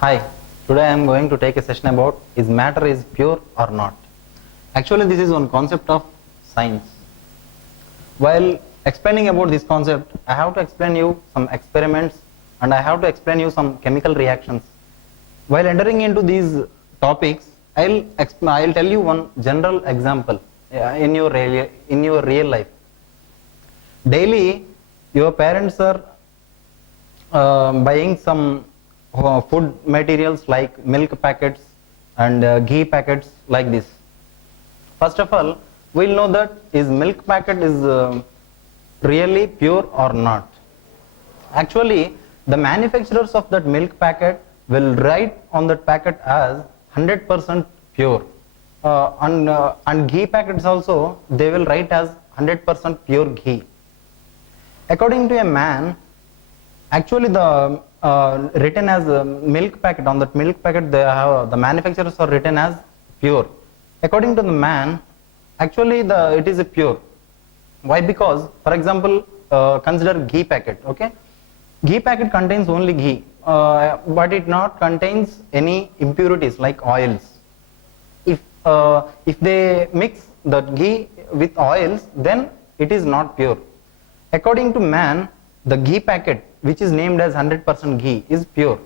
Hi, today I am going to take a session about is matter is pure or not. Actually, this is one concept of science. While explaining about this concept, I have to explain you some experiments and I have to explain you some chemical reactions. While entering into these topics, I'll tell you one general example in your real life. Daily, your parents are buying some food materials like milk packets and ghee packets like this. First of all, we'll know that is milk packet is really pure or not. Actually, the manufacturers of that milk packet will write on that packet as 100% pure, and ghee packets also they will write as 100% pure ghee. According to a man, actually the written as milk packet, on that milk packet they have the manufacturers are written as pure. According to the man, actually it is a pure. Why? Because for example, consider ghee packet. Okay, ghee packet contains only ghee, but it not contains any impurities like oils. If they mix the ghee with oils, then it is not pure. According to man, the ghee packet which is named as 100% ghee is pure,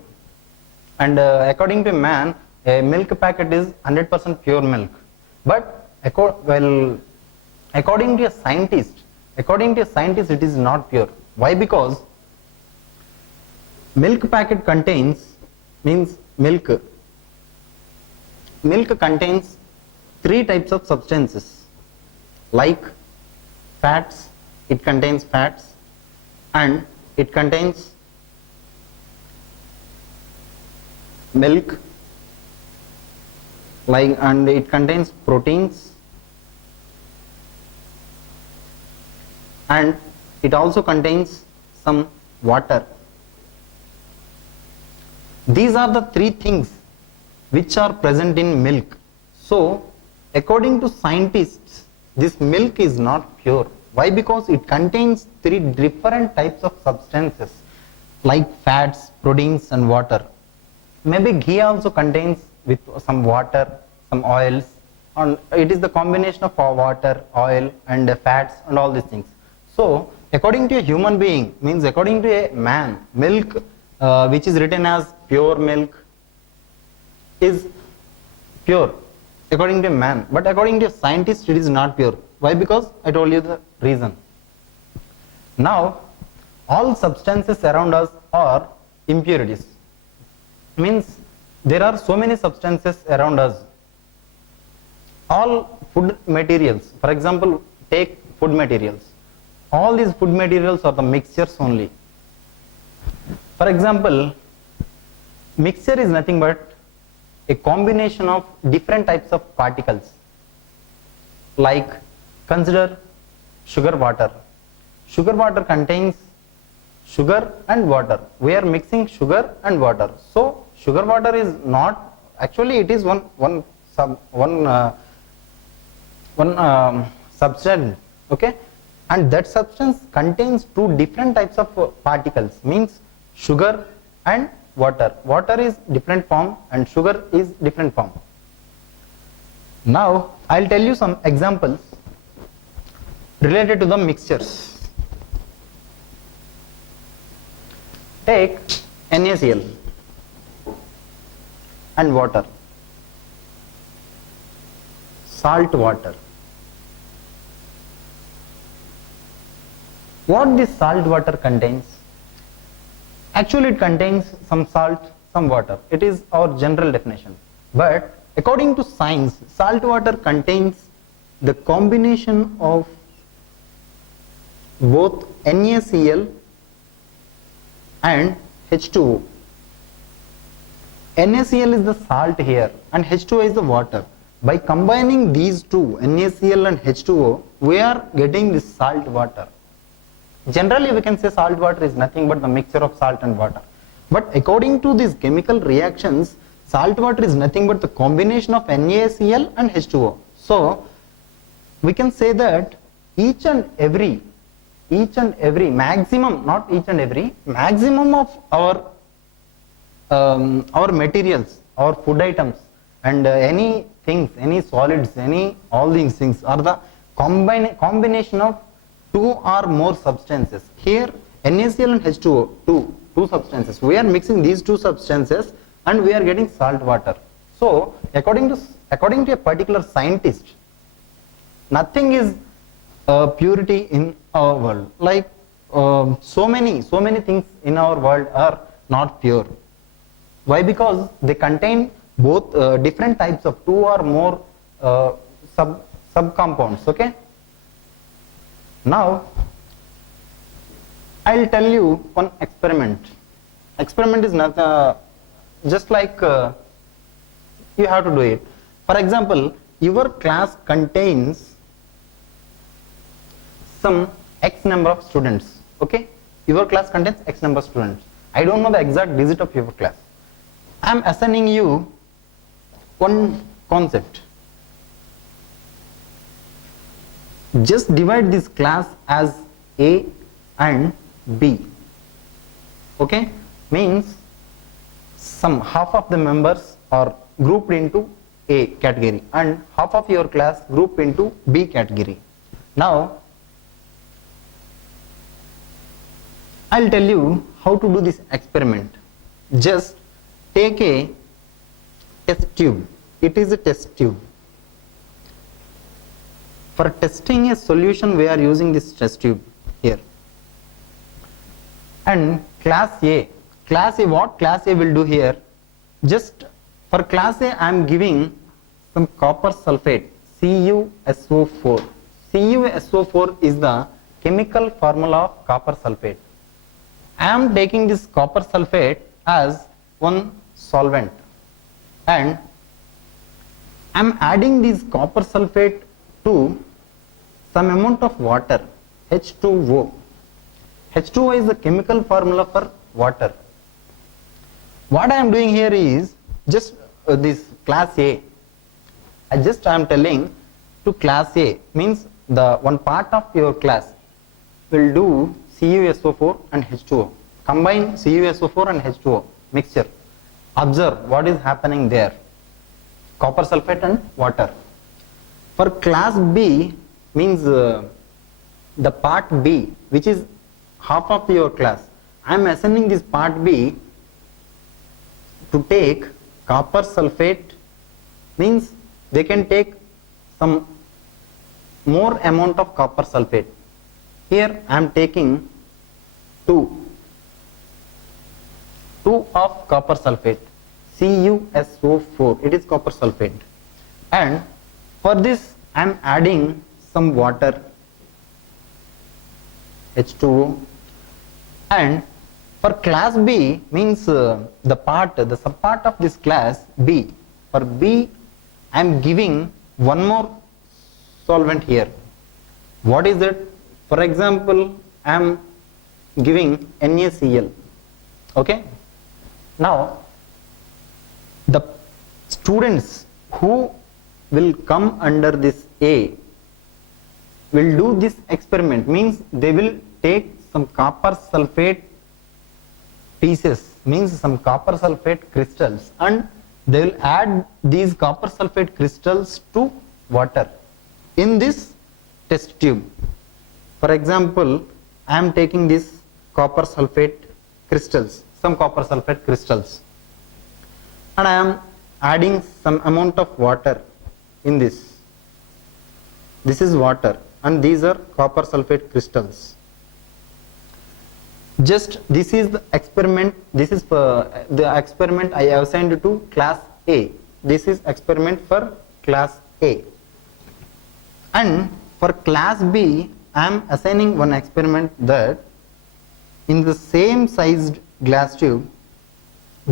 and according to man, a milk packet is 100% pure milk. But according to a scientist, it is not pure. Why? Because milk packet contains milk contains three types of substances like fats. It contains fats, and it contains milk, and it contains proteins, and it also contains some water. These are the three things which are present in milk. So according to scientists, this milk is not pure. Why? Because it contains three different types of substances like fats, proteins and water. Maybe ghee also contains with some water, some oils, and it is the combination of water, oil and fats and all these things. So according to a human being, means according to a man, milk which is written as pure milk is pure according to a man, but according to a scientist it is not pure. Why? Because I told you the reason. Now all substances around us are impurities, means there are so many substances around us. All food materials, for example, take food materials, all these food materials are the mixtures only. For example, mixture is nothing but a combination of different types of particles. Like consider sugar water. Sugar water contains sugar and water. We are mixing sugar and water. So sugar water is not, actually it is one substance. Okay, and that substance contains two different types of particles, means sugar and water. Water is different form and sugar is different form. Now I'll tell you some examples related to the mixtures. Take NaCl and water, salt water. What this salt water contains? Actually it contains some salt, some water. It is our general definition. But according to science, salt water contains the combination of both NaCl and H2O. NaCl is the salt here and H2O is the water. By combining these two, NaCl and H2O, we are getting this salt water. Generally we can say salt water is nothing but the mixture of salt and water. But according to these chemical reactions, salt water is nothing but the combination of NaCl and H2O. So we can say that each and every maximum, not each and every, maximum of our our materials, our food items, and any things, any solids, any all these things are the combination of two or more substances. Here NaCl and H2O, two substances. We are mixing these two substances and we are getting salt water. So according to a particular scientist, nothing is purity in our world. Like so many things in our world are not pure. Why? Because they contain both different types of two or more subcompounds. Okay. Now I'll tell you one experiment. Experiment is not just like you have to do it. For example, your class contains some X number of students. Okay, your class contains X number of students. I don't know the exact digit of your class. I am assigning you one concept. Just divide this class as A and B. Okay, means some half of the members are grouped into A category and half of your class grouped into B category. Now I'll tell you how to do this experiment. Just take a test tube. It is a test tube. For testing a solution, we are using this test tube here. And class A, what class A will do here? Just for class A, I am giving some copper sulfate, CuSO4. CuSO4 is the chemical formula of copper sulfate. I am taking this copper sulfate as one solvent and I am adding this copper sulfate to some amount of water, H2O. H2O is the chemical formula for water. What I am doing here is just this class A. I am telling to class A, means the one part of your class will do CuSO4 and H2O. Combine CuSO4 and H2O mixture. Observe what is happening there. Copper sulfate and water. For class B, means the part B, which is half of your class, I am assigning this part B to take copper sulfate, means they can take some more amount of copper sulfate. Here I am taking 2 of copper sulfate, CuSO4, it is copper sulfate, and for this I am adding some water, H2O, and for class B, means the subpart of this class B, for B I am giving one more solvent here. What is it? For example, I am giving NaCl. Okay. Now the students who will come under this A will do this experiment, means they will take some copper sulfate pieces, means some copper sulfate crystals, and they will add these copper sulfate crystals to water in this test tube. For example, I am taking this copper sulfate crystals, some copper sulfate crystals, and I am adding some amount of water in this. This is water and these are copper sulfate crystals. Just this is the experiment. This is the experiment I have assigned to class A. This is experiment for class A. And for class B, I am assigning one experiment that in the same sized glass tube,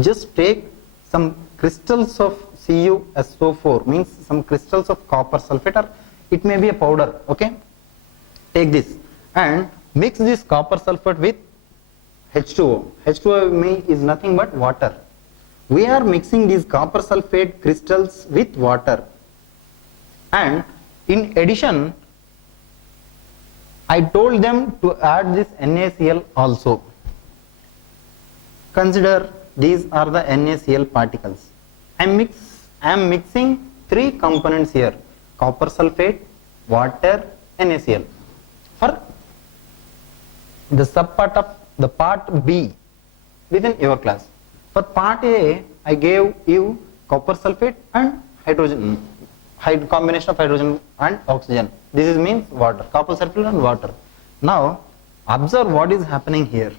just take some crystals of CuSO4, means some crystals of copper sulfate, or it may be a powder. Okay, take this and mix this copper sulfate with H2O. H2O is nothing but water. We are mixing these copper sulfate crystals with water, and in addition I told them to add this NaCl also. Consider these are the NaCl particles. I am mixing three components here: copper sulfate, water, NaCl. For the subpart of the part B within your class. For part A, I gave you copper sulfate and hydrogen, combination of hydrogen and oxygen. This is means water, copper sulfate and water. Now observe what is happening here.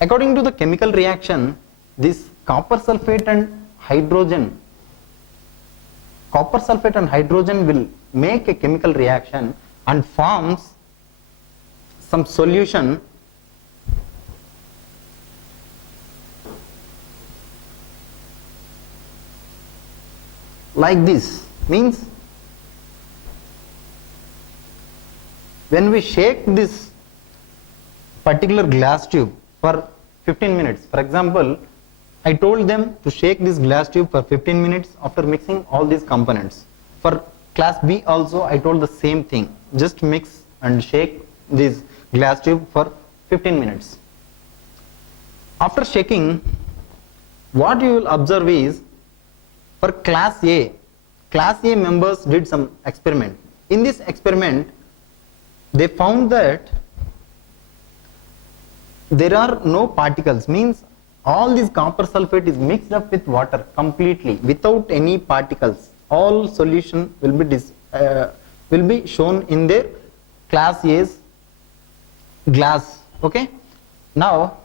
According to the chemical reaction, this copper sulfate and hydrogen will make a chemical reaction and forms some solution like this. Means when we shake this particular glass tube for 15 minutes, for example, I told them to shake this glass tube for 15 minutes after mixing all these components. For class B also I told the same thing, just mix and shake this glass tube for 15 minutes. After shaking, what you will observe is, for class A members did some experiment. In this experiment, they found that there are no particles, means all this copper sulfate is mixed up with water completely without any particles. All solution will be shown in their class A's glass. Okay. Now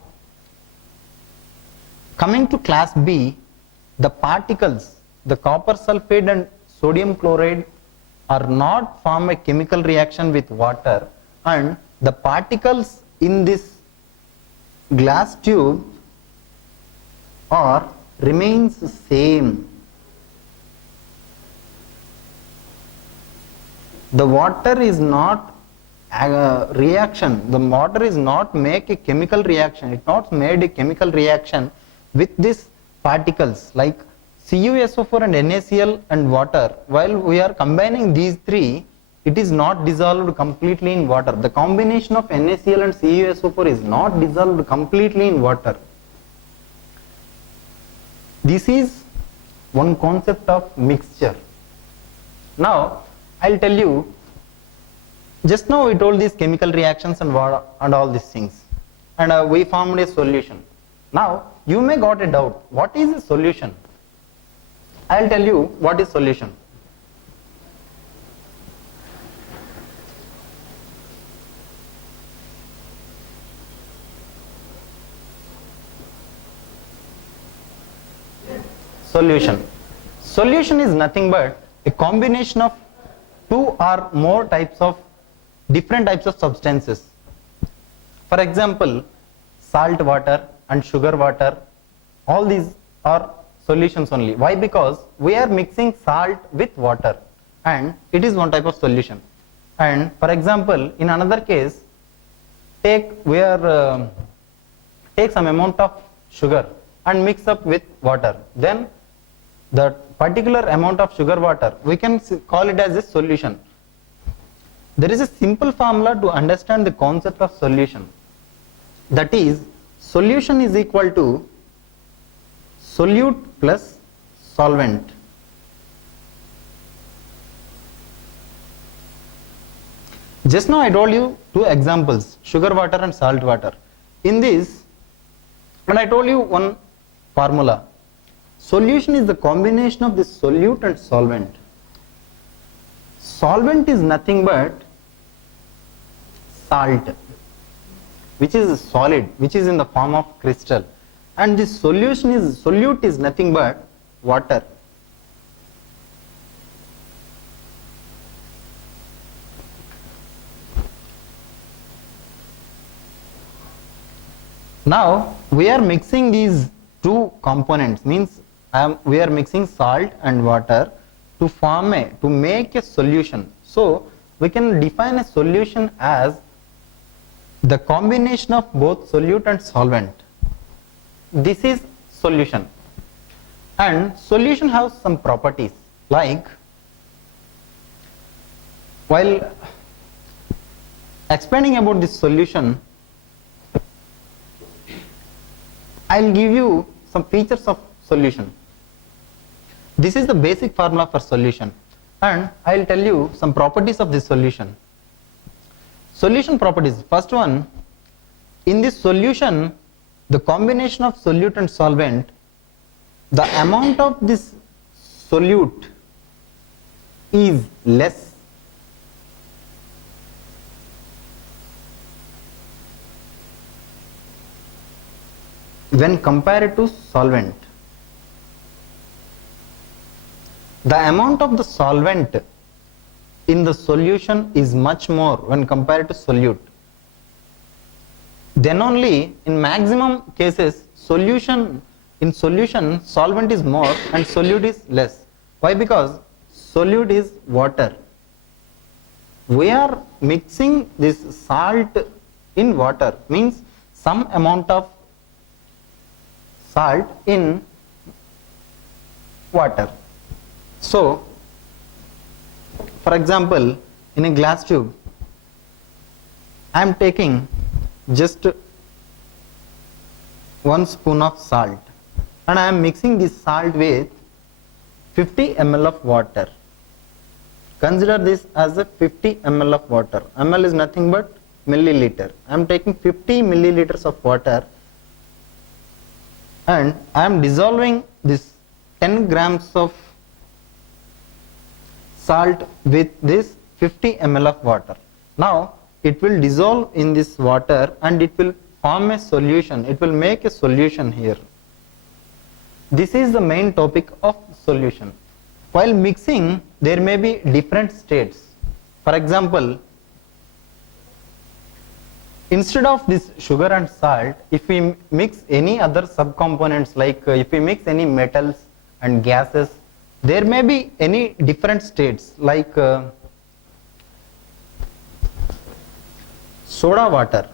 coming to class B, the particles, the copper sulfate and sodium chloride are not form a chemical reaction with water, and the particles in this glass tube are remains same. The water is not a reaction. The water is not make a chemical reaction. It not made a chemical reaction with these particles like CuSO4 and NaCl and water. While we are combining these three, it is not dissolved completely in water. The combination of NaCl and CuSO4 is not dissolved completely in water. This is one concept of mixture. Now I'll tell you, just now we told these chemical reactions and all these things, and we formed a solution. Now you may got a doubt, what is a solution? I'll tell you what is solution. Solution is nothing but a combination of two or more different types of substances. For example, salt water and sugar water, all these are solutions only. Why? Because we are mixing salt with water and it is one type of solution. And for example, in another case, take some amount of sugar and mix up with water, then the particular amount of sugar water, we can call it as a solution. There is a simple formula to understand the concept of solution. That is, solution is equal to solute plus solvent. Just now I told you two examples, sugar water and salt water. In this, and I told you one formula. Solution is the combination of the solute and solvent. Solvent is nothing but salt, which is solid, which is in the form of crystal, and this solute is nothing but water. Now we are mixing these two components, means we are mixing salt and water to make a solution. So we can define a solution as the combination of both solute and solvent. This is solution. And solution has some properties, like, while explaining about this solution, I'll give you some features of solution. This is the basic formula for solution, and I'll tell you some properties of this solution. Solution properties. First one, in this solution, the combination of solute and solvent, the amount of this solute is less when compared to solvent. The amount of the solvent in the solution is much more when compared to solute. Then only in maximum cases in solution solvent is more and solute is less. Why? Because solute is water. We are mixing this salt in water, means some amount of salt in water. So, for example, in a glass tube, I am taking just 1 spoon of salt and I am mixing this salt with 50 ml of water. Consider this as a 50 ml of water. Ml is nothing but milliliter. I am taking 50 milliliters of water and I am dissolving this 10 grams of salt with this 50 ml of water. Now it will dissolve in this water and it will form a solution. It will make a solution here. This is the main topic of solution. While mixing, there may be different states. For example, instead of this sugar and salt, if we mix any other subcomponents, like if we mix any metals and gases, there may be any different states, like soda water.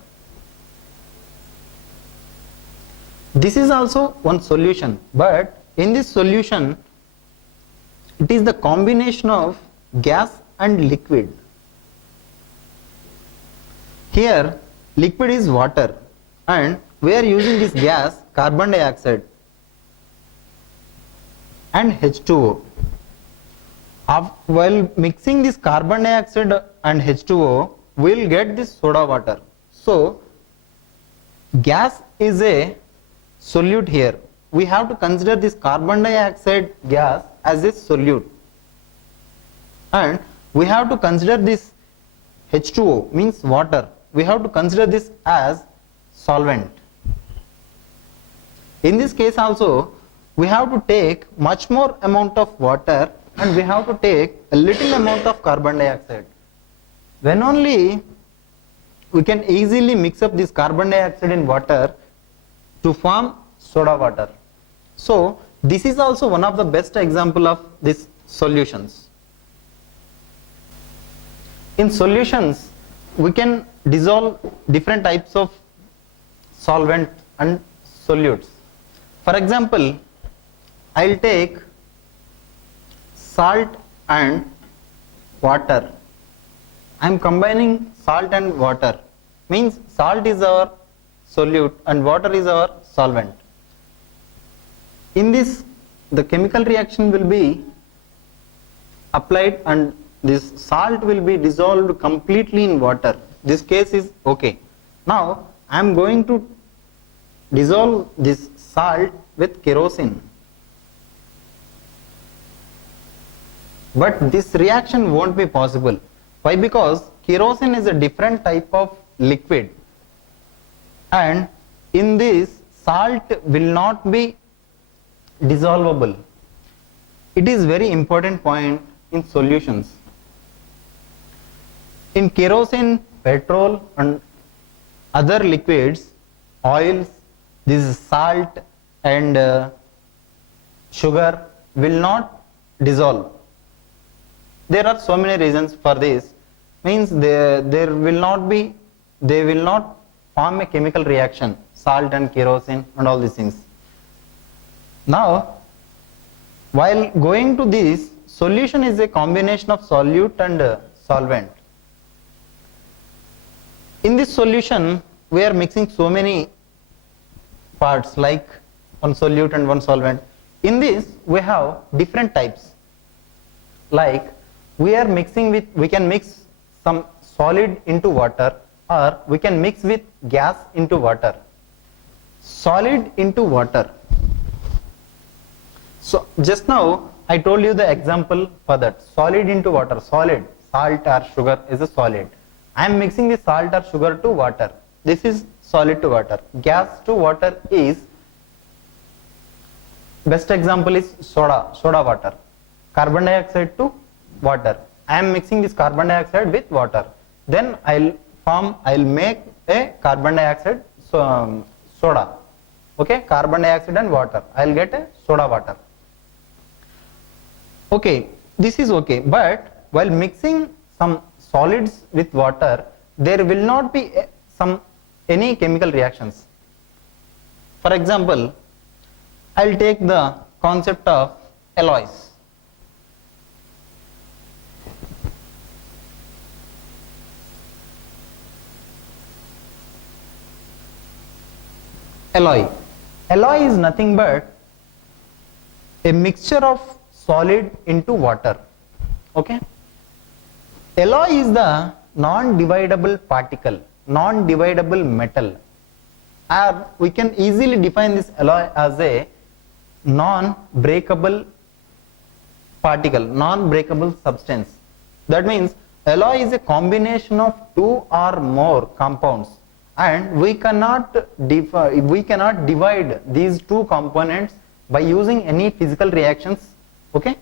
This is also one solution, but in this solution it is the combination of gas and liquid. Here liquid is water and we are using this gas, carbon dioxide and H2O. While mixing this carbon dioxide and H2O, we will get this soda water. So gas is a solute here. We have to consider this carbon dioxide gas as a solute, and we have to consider this H2O, means water, we have to consider this as solvent. In this case also, we have to take much more amount of water and we have to take a little amount of carbon dioxide. When only we can easily mix up this carbon dioxide in water to form soda water. So this is also one of the best example of these solutions. In solutions, we can dissolve different types of solvent and solutes. For example, I will take salt and water. I am combining salt and water, means salt is our solute and water is our solvent. In this, the chemical reaction will be applied and this salt will be dissolved completely in water. This case is okay. Now I am going to dissolve this salt with kerosene, but this reaction won't be possible. Why? Because kerosene is a different type of liquid and in this salt will not be dissolvable. It is very important point in solutions. In kerosene, petrol and other liquids, oils, this salt and sugar will not dissolve. There are so many reasons for this, means they will not form a chemical reaction, salt and kerosene and all these things. Now while going to this, solution is a combination of solute and solvent. In this solution we are mixing so many parts like one solute and one solvent. In this we have different types, like we can mix some solid into water, or we can mix with gas into water. Solid into water. So just now I told you the example for that. Solid into water. Solid, salt or sugar is a solid. I am mixing the salt or sugar to water. This is solid to water. Gas to water is, best example is soda water. Carbon dioxide to water. I am mixing this carbon dioxide with water. Then I'll make a carbon dioxide soda. Okay, carbon dioxide and water. I'll get a soda water. Okay, this is okay. But while mixing some solids with water, there will not be any chemical reactions. For example, I'll take the concept of alloys. Alloy is nothing but a mixture of solid into water. Okay. Alloy is the non-dividable particle, non-dividable metal. Or we can easily define this alloy as a non-breakable particle, non-breakable substance. That means alloy is a combination of two or more compounds, and we cannot divide these two components by using any physical reactions. Okay.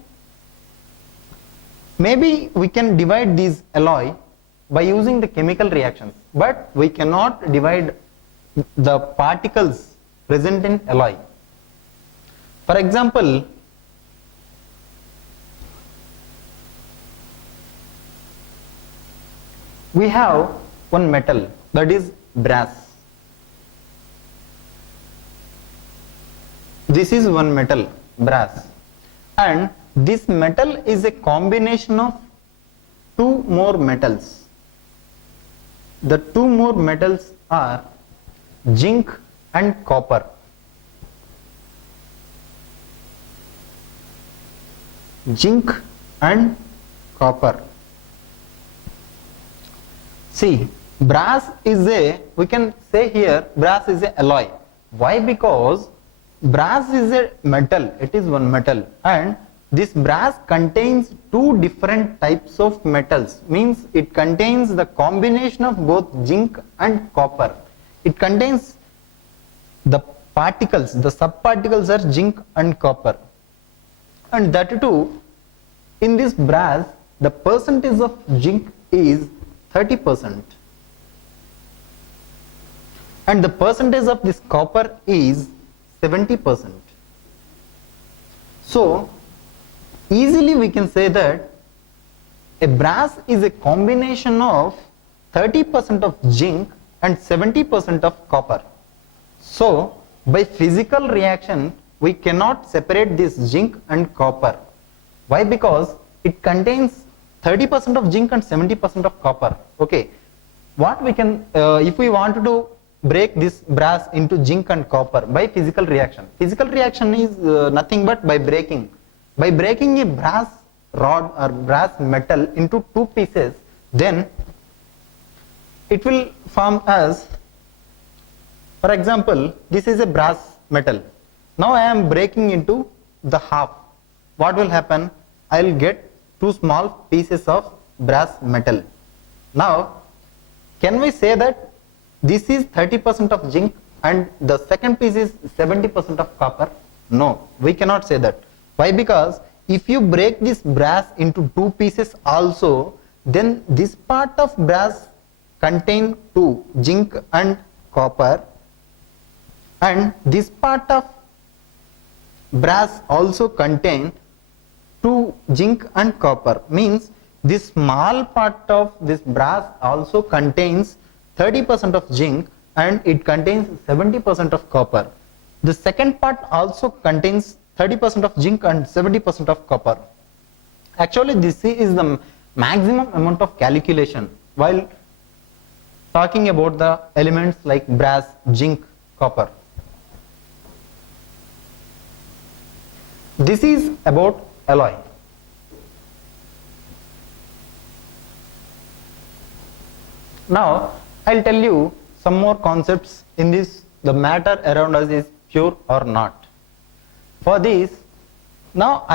Maybe we can divide these alloy by using the chemical reactions, but we cannot divide the particles present in alloy. For example, we have one metal, that is brass. This is one metal, brass, and this metal is a combination of two more metals. The two more metals are zinc and copper. Zinc and copper. See, brass is we can say here brass is a alloy. Why? Because brass is a metal, it is one metal, and this brass contains two different types of metals, means it contains the combination of both zinc and copper. It contains the particles, the subparticles are zinc and copper, and that too, in this brass the percentage of zinc is 30%, and the percentage of this copper is 70%. So easily we can say that a brass is a combination of 30% of zinc and 70% of copper. So by physical reaction we cannot separate this zinc and copper. Why? Because it contains 30% of zinc and 70% of copper. Okay, what we can if we want to break this brass into zinc and copper by physical reaction. Physical reaction is nothing but by breaking a brass rod or brass metal into two pieces, then it will form as, for example, this is a brass metal. Now I am breaking into the half. What will happen? I will get two small pieces of brass metal. Now can we say that this is 30% of zinc and the second piece is 70% of copper? No, we cannot say that. Why? Because if you break this brass into two pieces also, then this part of brass contain two, zinc and copper, and this part of brass also contain two, zinc and copper, means this small part of this brass also contains 30% of zinc and it contains 70% of copper. The second part also contains 30% of zinc and 70% of copper. Actually this is the maximum amount of calculation while talking about the elements like brass, zinc, copper. This is about alloy. Now I'll tell you some more concepts in this, the matter around us is pure or not. For this, now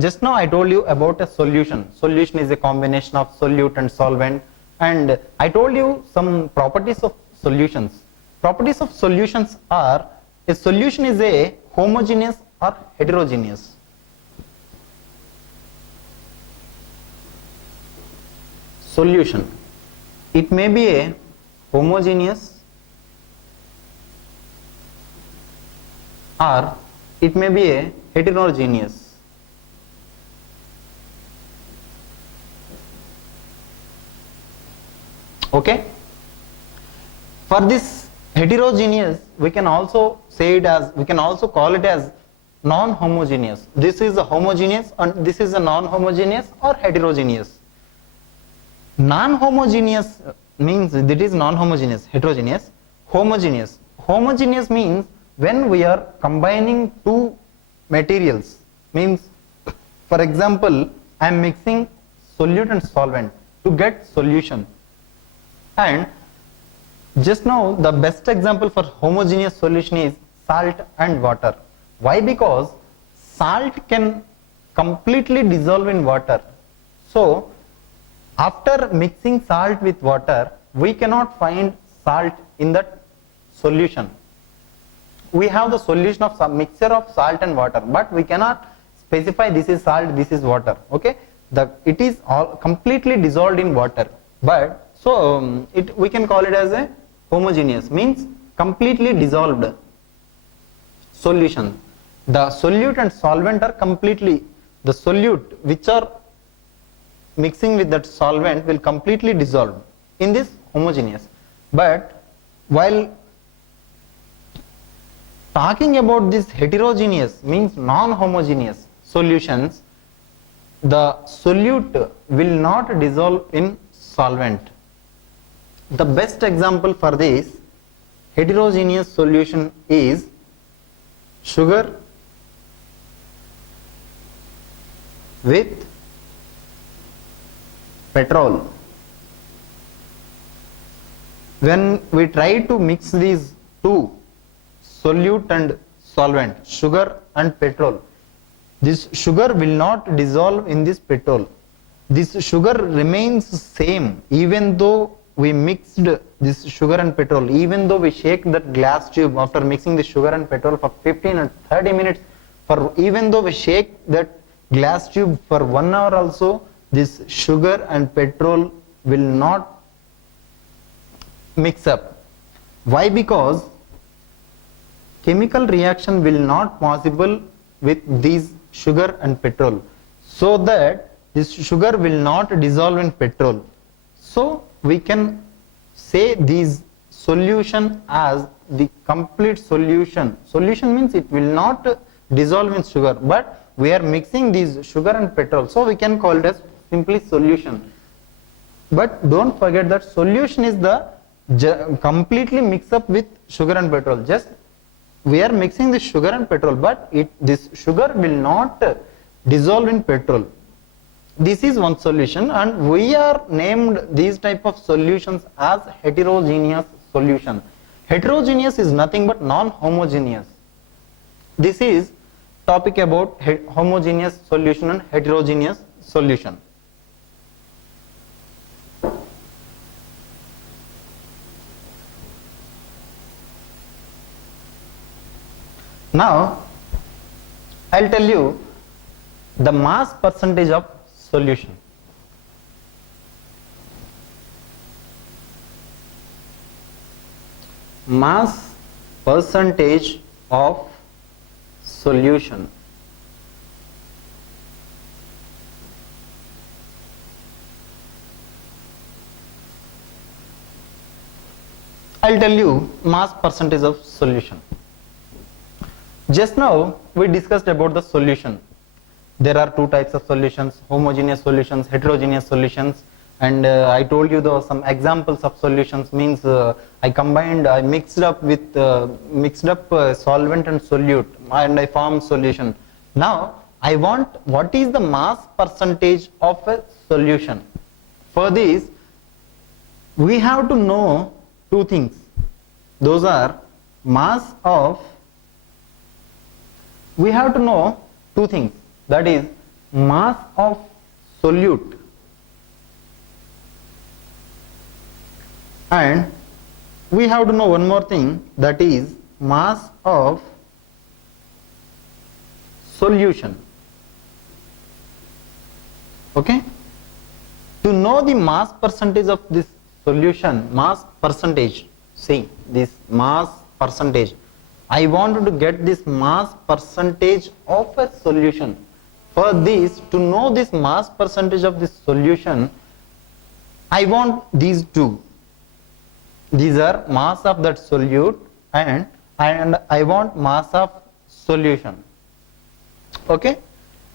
just now I told you about a solution. Solution is a combination of solute and solvent, and I told you some properties of solutions. Properties of solutions are, a solution is a homogeneous or heterogeneous. Solution, it may be a homogeneous or it may be a heterogeneous. Okay, for this heterogeneous we can also say it as, we can also call it as non-homogeneous. This is a homogeneous and this is a non-homogeneous or heterogeneous. Non-homogeneous means that is non-homogeneous. Heterogeneous. Homogeneous. Homogeneous means when we are combining two materials, means for example I am mixing solute and solvent to get solution, and just now the best example for homogeneous solution is salt and water. Why? Because salt can completely dissolve in water. So after mixing salt with water, we cannot find salt in that solution. We have the solution of some mixture of salt and water, but we cannot specify this is salt, this is water. Okay, it is all completely dissolved in water. But so we can call it as a homogeneous, means completely dissolved solution. The solute and solvent are completely, the solute which are mixing with that solvent will completely dissolve in this homogeneous. But while talking about this heterogeneous, means non-homogeneous solutions, the solute will not dissolve in solvent. The best example for this heterogeneous solution is sugar with petrol. When we try to mix these two, solute and solvent, sugar and petrol, this sugar will not dissolve in this petrol. This sugar remains same even though we mixed this sugar and petrol, even though we shake that glass tube after mixing the sugar and petrol for 15 or 30 minutes, even though we shake that glass tube for 1 hour also, this sugar and petrol will not mix up. Why? Because chemical reaction will not possible with these sugar and petrol, so that this sugar will not dissolve in petrol. So we can say these solution as the complete solution. Solution means it will not dissolve in sugar, but we are mixing these sugar and petrol, so we can call it as simply solution. But don't forget that solution is the completely mix up with sugar and petrol. Just we are mixing the sugar and petrol, but this sugar will not dissolve in petrol. This is one solution, and we are named these type of solutions as heterogeneous solution. Heterogeneous is nothing but non-homogeneous. This is topic about homogeneous solution and heterogeneous solution. Now I'll tell you the mass percentage of solution. Mass percentage of solution. I'll tell you mass percentage of solution. Just now we discussed about the solution. There are two types of solutions: homogeneous solutions, heterogeneous solutions, and I told you some examples of solutions. Means I mixed up solvent and solute, and I formed solution. Now I want what is the mass percentage of a solution. For this we have to know two things. Those are mass of, we have to know two things, that is mass of solute and we have to know one more thing, that is mass of solution. Okay? To know the mass percentage of this solution, mass percentage, see this mass percentage, I wanted to get this mass percentage of a solution. For this, to know this mass percentage of this solution, I want these two. These are mass of that solute and I want mass of solution. Okay?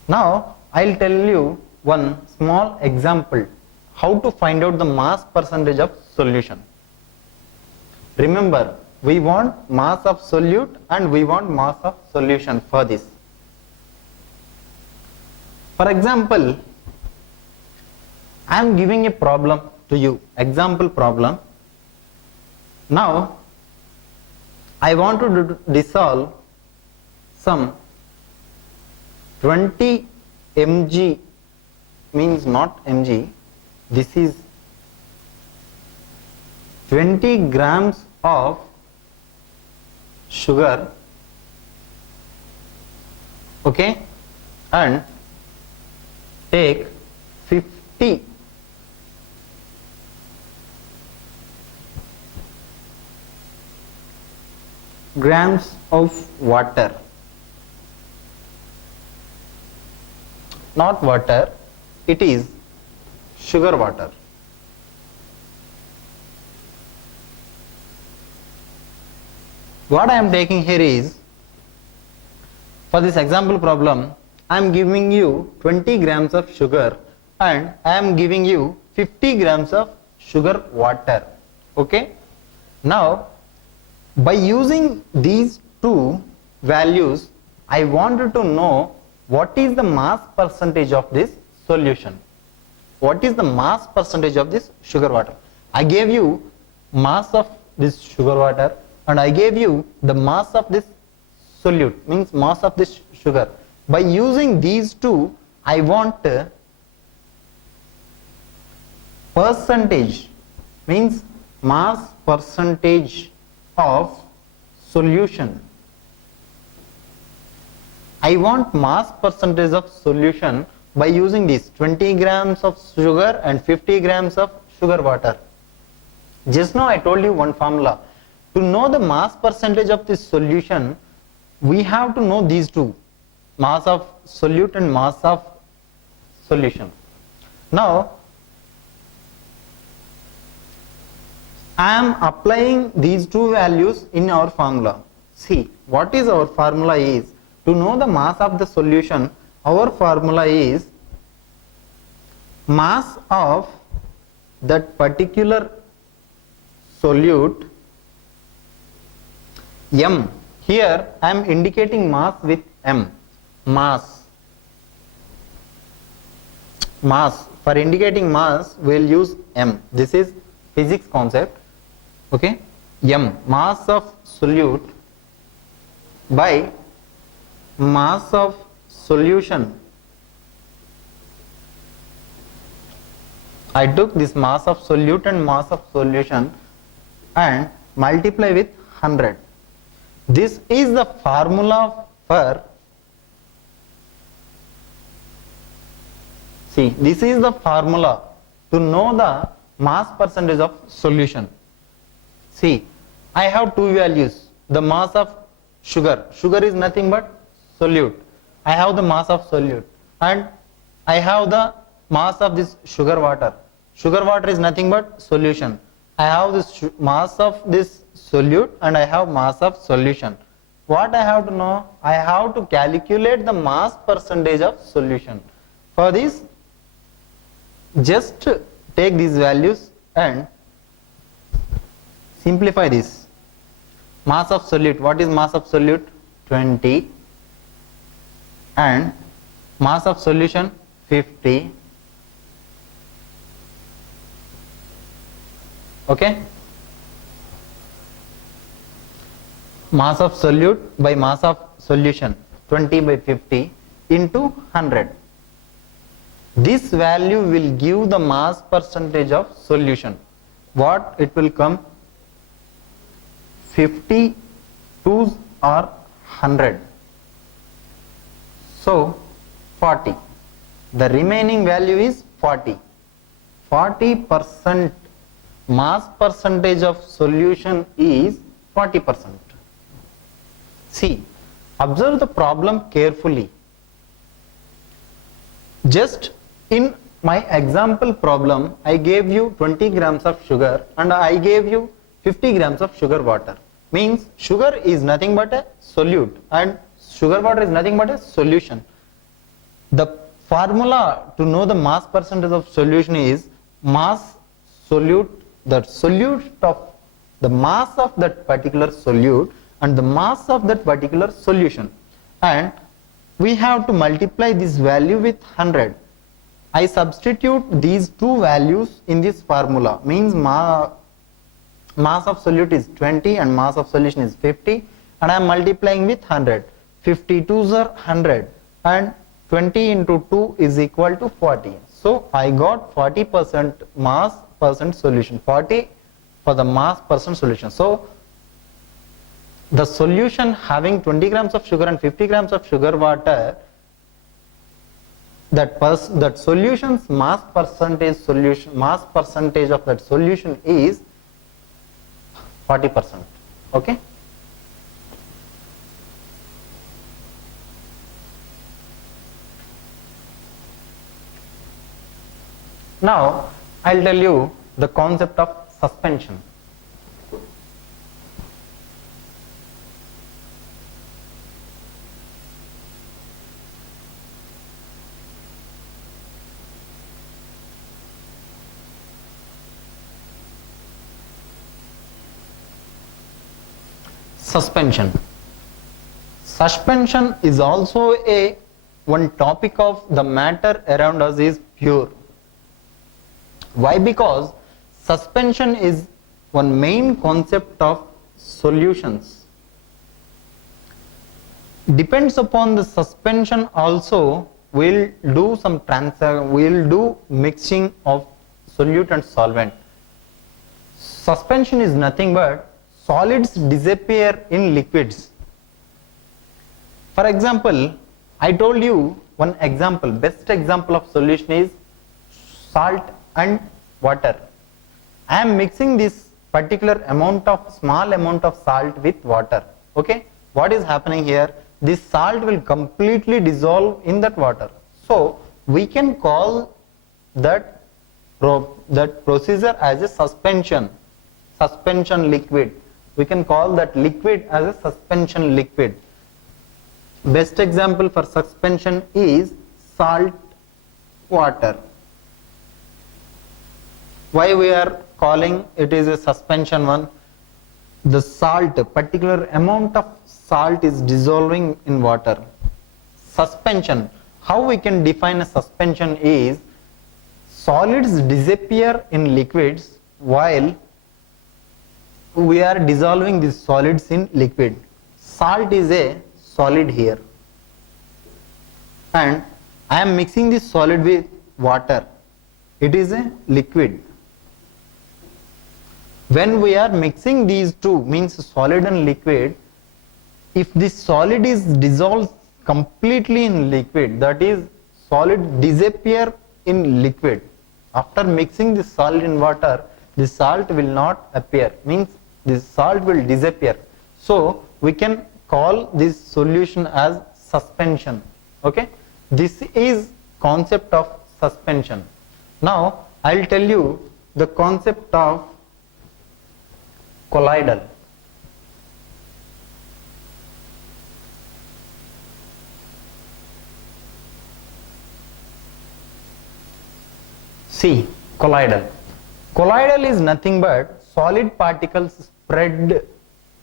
Now I'll tell you one small example how to find out the mass percentage of solution. Remember, we want mass of solute and we want mass of solution for this. For example, I am giving a problem to you, example problem. Now I want to dissolve some 20 mg, means not mg, this is 20 grams of sugar, okay, and take 50 grams of water, not water, it is sugar water. What I am taking here is, for this example problem, I am giving you 20 grams of sugar and I am giving you 50 grams of sugar water. Okay? Now, by using these two values, I wanted to know what is the mass percentage of this solution. What is the mass percentage of this sugar water? I gave you mass of this sugar water and I gave you the mass of this solute, means mass of this sugar. By using these two, I want percentage, means mass percentage of solution. I want mass percentage of solution by using this 20 grams of sugar and 50 grams of sugar water. Just now I told you one formula. To know the mass percentage of this solution, we have to know these two, mass of solute and mass of solution. Now I am applying these two values in our formula. See, what is our formula is, to know the mass of the solution, our formula is mass of that particular solute m. Here I am indicating mass with m, mass. For indicating mass we will use m. This is physics concept. Okay, m, mass of solute by mass of solution. I took this mass of solute and mass of solution and multiply with 100. This is the formula for, see, this is the formula to know the mass percentage of solution. See, I have two values, the mass of sugar, sugar is nothing but solute, I have the mass of solute, and I have the mass of this sugar water, sugar water is nothing but solution, I have this mass of this solute and I have mass of solution. What I have to know? I have to calculate the mass percentage of solution. For this, just take these values and simplify this. Mass of solute, what is mass of solute? 20 and mass of solution 50. Okay, mass of solute by mass of solution 20 by 50 into 100. This value will give the mass percentage of solution. What it will come? 50 twos are 100. So 40. The remaining value is 40. 40% mass percentage of solution is 40%. See, observe the problem carefully. Just in my example problem, I gave you 20 grams of sugar and I gave you 50 grams of sugar water. Means sugar is nothing but a solute and sugar water is nothing but a solution. The formula to know the mass percentage of solution is mass solute, the solute of the mass of that particular solute and the mass of that particular solution, and we have to multiply this value with 100. I substitute these two values in this formula, means mass of solute is 20 and mass of solution is 50, and I am multiplying with 100. 50 twos are 100 and 20 into 2 is equal to 40. So I got 40% mass percent solution, 40 for the mass percent solution. So the solution having 20 grams of sugar and 50 grams of sugar water, that solution's mass percentage of that solution is 40%. Okay. Now I'll tell you the concept of suspension. Suspension. Suspension is also one topic of the matter around us is pure. Why? Because suspension is one main concept of solutions. Depends upon the suspension also we'll do mixing of solute and solvent. Suspension is nothing but solids disappear in liquids. For example, I told you one example, best example of solution is salt and water. I am mixing this particular small amount of salt with water. Okay, what is happening here? This salt will completely dissolve in that water. So we can call that procedure as a suspension liquid. We can call that liquid as a suspension liquid. Best example for suspension is salt water. Why we are calling it is a suspension one? The salt, particular amount of salt is dissolving in water. Suspension, how we can define a suspension is solids disappear in liquids while we are dissolving these solids in liquid. Salt is a solid here and I am mixing this solid with water. It is a liquid. When we are mixing these two, means solid and liquid, if this solid is dissolved completely in liquid, that is solid disappear in liquid. After mixing this salt in water, the salt will not appear, means this salt will disappear. So we can call this solution as suspension. Okay, this is concept of suspension. Now I'll tell you the concept of colloidal. See, colloidal. Colloidal is nothing but solid particles spread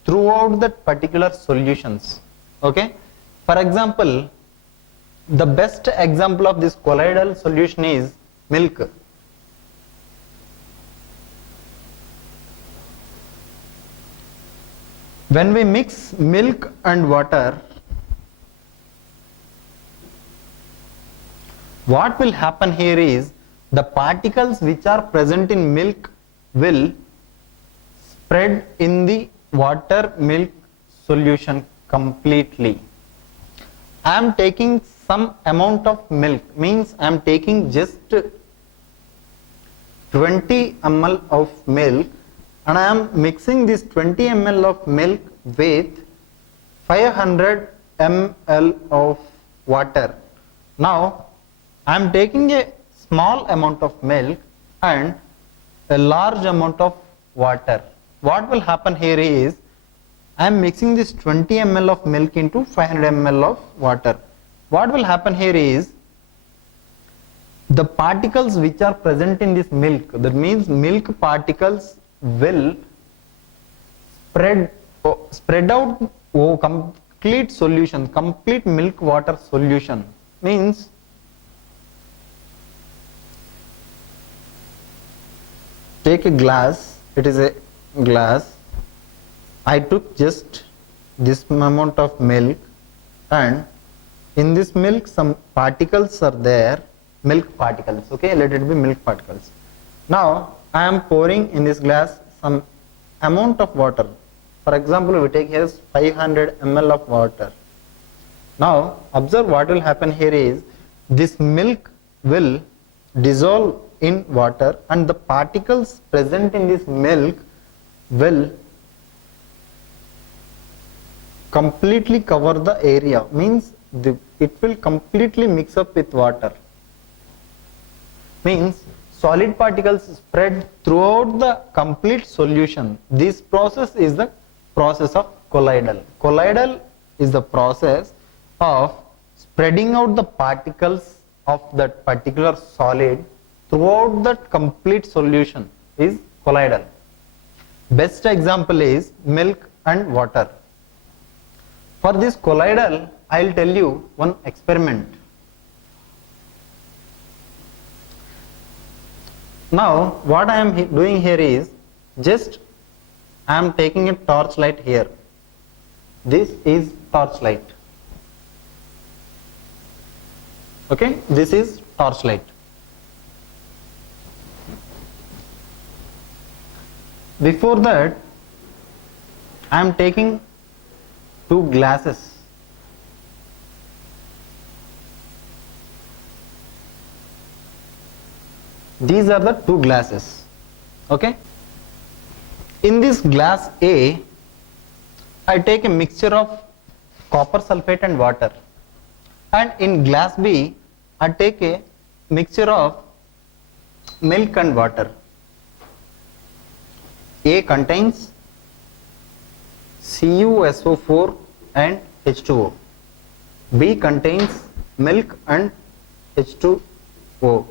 throughout that particular solutions. Okay, for example, The best example of this colloidal solution is milk. When we mix milk and water, what will happen here is the particles which are present in milk will spread in the water milk solution completely. I am taking some amount of milk, means I am taking just 20 ml of milk, and I am mixing this 20 ml of milk with 500 ml of water. Now I am taking a small amount of milk and a large amount of water. What will happen here is I am mixing this 20 ml of milk into 500 ml of water. What will happen here is the particles which are present in this milk, that means milk particles will spread out over complete solution, complete milk water solution. Means take a glass, it is a glass, I took just this amount of milk, and in this milk some particles are there, milk particles, okay, let it be milk particles. Now I am pouring in this glass some amount of water. For example, we take here 500 ml of water. Now observe what will happen here is this milk will dissolve in water and the particles present in this milk will completely cover the area, means it will completely mix up with water. Means solid particles spread throughout the complete solution. This process is the process of colloidal. Colloidal is the process of spreading out the particles of that particular solid throughout that complete solution is colloidal. Best example is milk and water. For this colloidal, I will tell you one experiment. Now what I am doing here is just I am taking a torch light here. This is torch light. Okay, this is torch light. Before that, I am taking two glasses. These are the two glasses. Okay. In this glass A, I take a mixture of copper sulfate and water, and in glass B, I take a mixture of milk and water. A contains CuSO4 and H2O. B contains milk and H2O.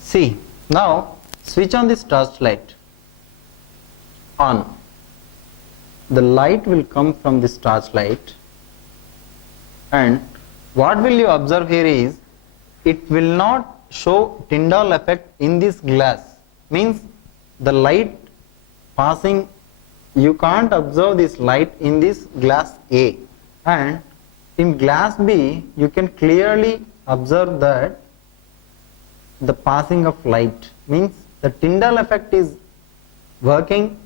See, now switch on this torch light. On. The light will come from this torch light, and what will you observe here is it will not show Tyndall effect in this glass. Means the light passing, you can't observe this light in this glass A, and in glass B you can clearly observe that the passing of light, means the Tyndall effect is working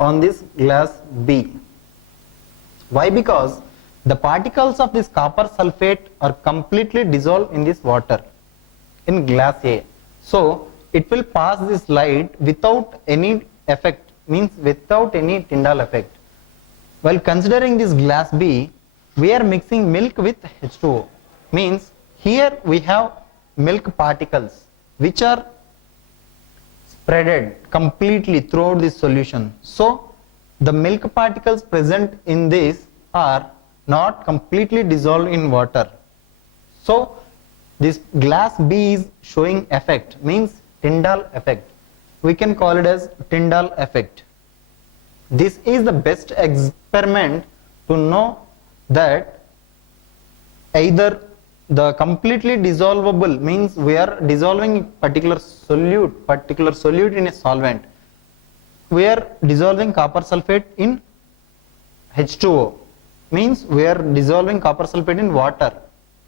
on this glass B. Why? Because the particles of this copper sulfate are completely dissolved in this water in glass A. So it will pass this light without any effect, means without any Tyndall effect. While considering this glass B, we are mixing milk with H2O. Means here we have milk particles which are spreaded completely throughout this solution. So the milk particles present in this are not completely dissolved in water. So this glass B is showing effect, means Tyndall effect. We can call it as Tyndall effect. This is the best experiment to know that either the completely dissolvable means we are dissolving particular solute in a solvent. We are dissolving copper sulfate in H2O, means we are dissolving copper sulfate in water.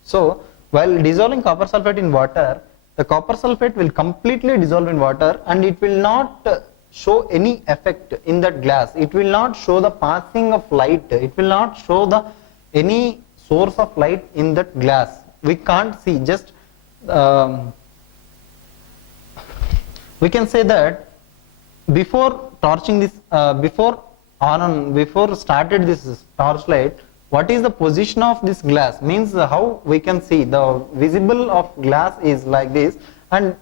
So while dissolving copper sulfate in water, the copper sulfate will completely dissolve in water and it will not show any effect in that glass. It will not show the passing of light. It will not show the any source of light in that glass. We can't see. Just we can say that before torching this, before started this torchlight, what is the position of this glass? Means how we can see the visible of glass is like this, and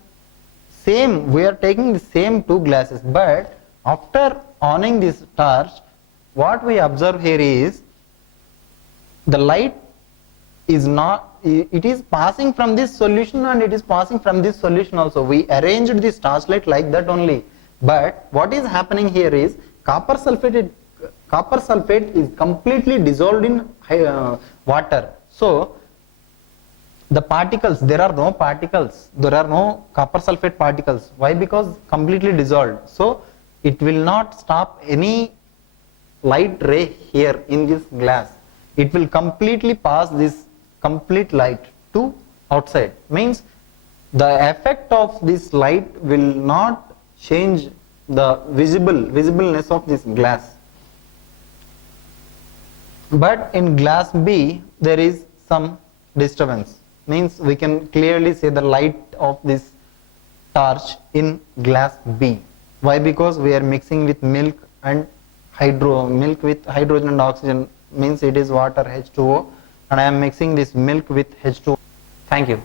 same we are taking the same two glasses, but after oning this torch, what we observe here is the light is not, it is passing from this solution and it is passing from this solution also. We arranged this torchlight like that only, but what is happening here is copper sulfate is completely dissolved in water. So the particles, there are no particles, there are no copper sulfate particles. Why? Because completely dissolved. So it will not stop any light ray here in this glass. It will completely pass this complete light to outside. Means the effect of this light will not change the visibleness of this glass. But in glass B there is some disturbance. Means we can clearly see the light of this torch in glass B. Why? Because we are mixing with milk with hydrogen and oxygen, means it is water H2O, and I am mixing this milk with H2O. Thank you.